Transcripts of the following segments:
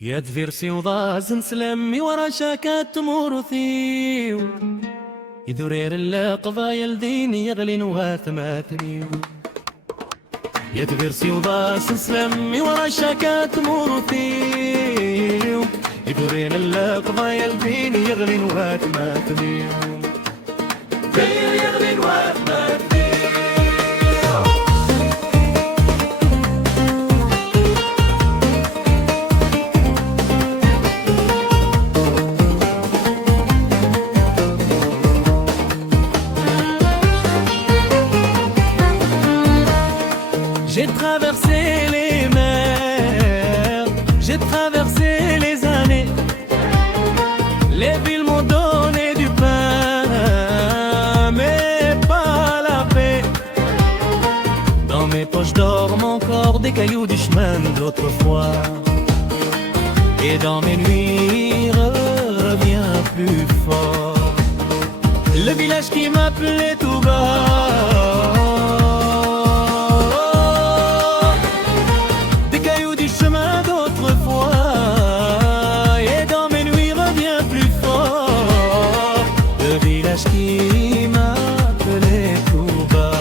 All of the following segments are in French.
يا تفيرسي وضاز نسلمي ورا شاكات مورثيو يدورير القضايا ديني يغلي نوات ماتنيو يا تفيرسي وضاز نسلمي ورا شاكات مورثيو يدورير القضايا ديني يغلي نوات ماتنيو يغلي نوات ماتنيو. J'ai traversé les mers, j'ai traversé les années. Les villes m'ont donné du pain, mais pas la paix. Dans mes poches dorment encore des cailloux du chemin d'autrefois. Et dans mes nuits revient plus fort le village qui m'appelait tout bas. Qui m'appelait tout bas.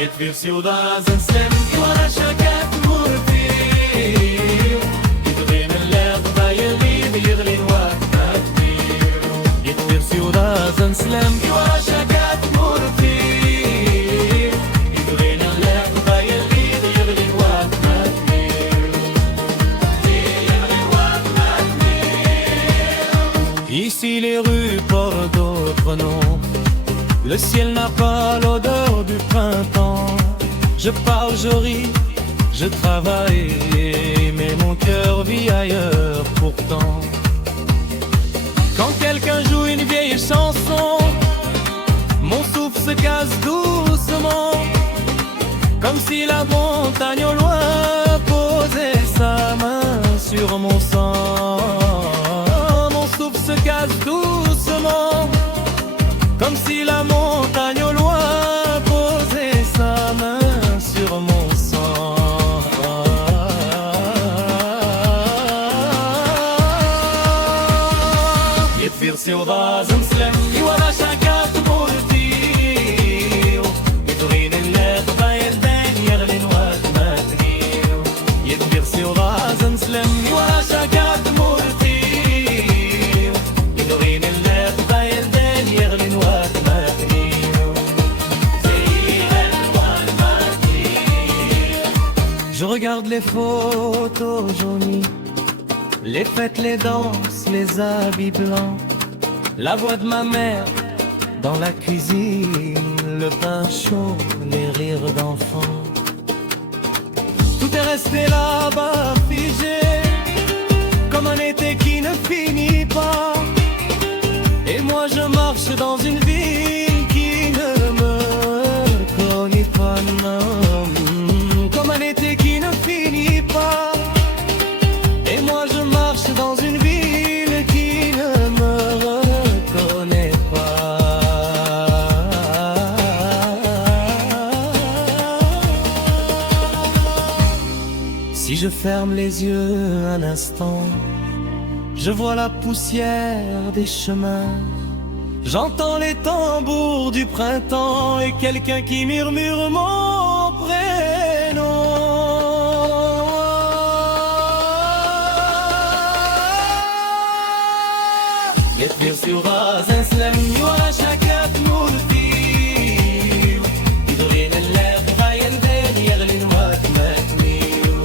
يتفيرسي وضاز نسلم ورا شاكات مورثيو يدغين القضايا اللي يغلي نوات ماتنيو. يتفيرسي وضاز نسلم ورا شاكات مورثيو يدغين القضايا اللي يغلي نوات ماتنيو. Ici les rues portent d'autres noms. Le ciel n'a pas l'odeur du printemps. Je parle, je ris, je travaille, mais mon cœur vit ailleurs pourtant. Quand quelqu'un joue une vieille chanson, mon souffle se casse doucement, comme si la montagne au loin posait sa main sur mon sang. Se casse doucement, comme si la montagne au loin posait sa main sur mon sang. يتفيرسي وضاز نسلم ورا شاكات مورثيو يدغين القضايا الدين يغلي نوات ماتنيو. يتفيرسي وضاز نسلم ورا شاكات مورثيو Je regarde les photos jaunies, les fêtes, les danses, les habits blancs, la voix de ma mère dans la cuisine, le pain chaud, les rires d'enfants. Tout est resté là-bas figé, comme un été qui ne finit pas. Et moi je marche dans une ville qui ne me connaît pas, non. Comme un été qui ne finit pas. Et moi je marche dans une ville qui ne me reconnaît pas. Si je ferme les yeux un instant, je vois la poussière des chemins. J'entends les tambours du printemps et quelqu'un qui murmure mon prénom. يتفيرسي وضاز نسلم ورا شاكات مورثيو يدغين القضايا الدين يغلي نوات ماتنيو.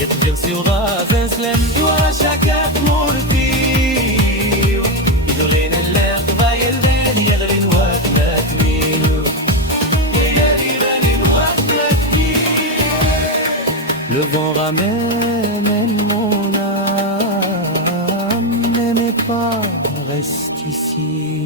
يتفيرسي وضاز نسلم ورا شاكات مورثيو يدغين القضايا الدين يغلي نوات ماتنيو. Le vent ramène mon âme, mais mes pas restent ici.